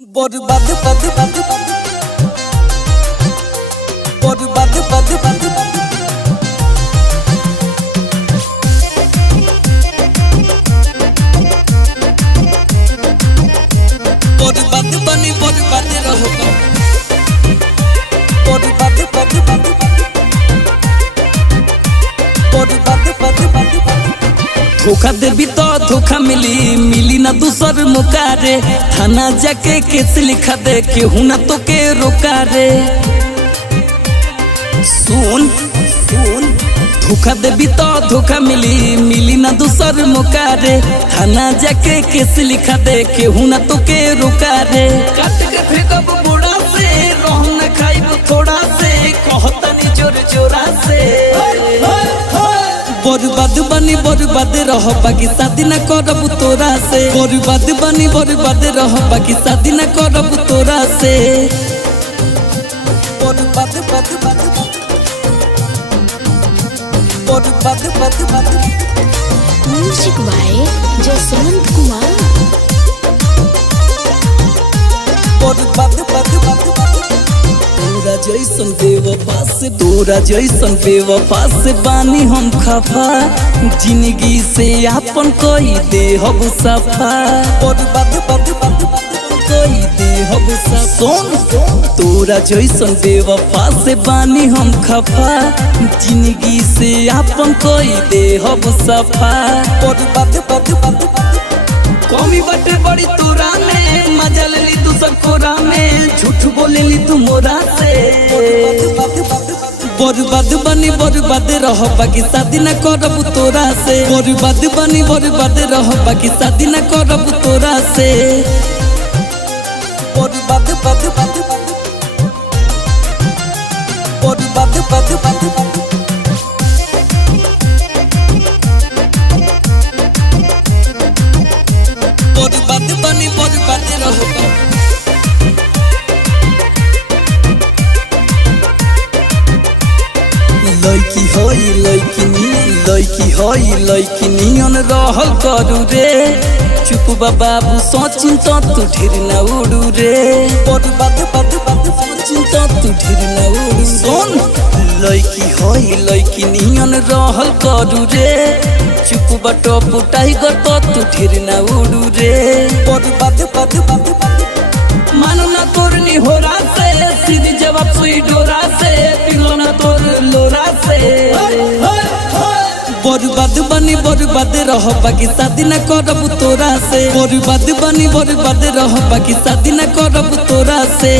बर्बाद बद बद बर्बाद बद बद बर्बाद बनी बर्बाद रहो बर्बाद बद बद बर्बाद बद बद धोखा देवी तो धोखा मिली मिली ना दूसर मौका रे थाना जाके केस लिखा दे केहू ना तो के रोका रे सुन सुन धोखा देवी तो धोखा मिली मिली ना दूसर मौका रे थाना जाके केस लिखा दे केहू ना तो के रोका रे काट के फेंकब बुढ़ा से रोहन न खाइब थोड़ा से कहतनी जोर जोरा से बर्बाद बनी बर्बाद रह बाकी शादी न करब तोरा से बर्बाद बनी बर्बाद रह बाकी शादी न करब तोरा से बर्बाद बद बद बर्बाद बद बद म्यूजिक बाय जसवंत कुमार। बर्बाद बद बद तोरा जैसन बेवफा से तोरा जैसन बेवफा से बानी हम खफा जिंदगी से आपन कोई दे हब सफा बर्बाद बद बद कोई दे हब सफा सुन तोरा जैसन बेवफा से बानी हम खफा जिंदगी से आपन कोई दे हब सफा बर्बाद बद बद कमी बाटे बड़ी तोरा में मजा ले ली तू सब कोरा में झूठ बोले ली तू मोरा से बर्बाद बनी बर्बाद रह बाकी शादी न करब तोरा से बर्बाद बनी बर्बाद रह बाकी शादी न करब तोरा से बर्बाद बद बद बर्बाद बद बद बर्बाद बनी बर्बाद रहो लड़की होई लड़की नियन रहल करू रे चुप बाबू सोचिन तो तू ढेर न उड़ू रे बर्बाद बद बद सोचिन तो तू ढेर न उड़ू सुन लड़की नियन रहल करू रे चुप बटो पुटाई गो तो तू ढेर न उड़ू रे बर्बाद बद बद मानो ना तोर निहोरा से सीधी जवाब सुई डोरा से पिलो ना तोर लोरा से बर्बाद बनी बर्बाद रह बाकी शादी न करब तोरा से बर्बाद बनी बर्बाद रह बाकी शादी न करब तोरा से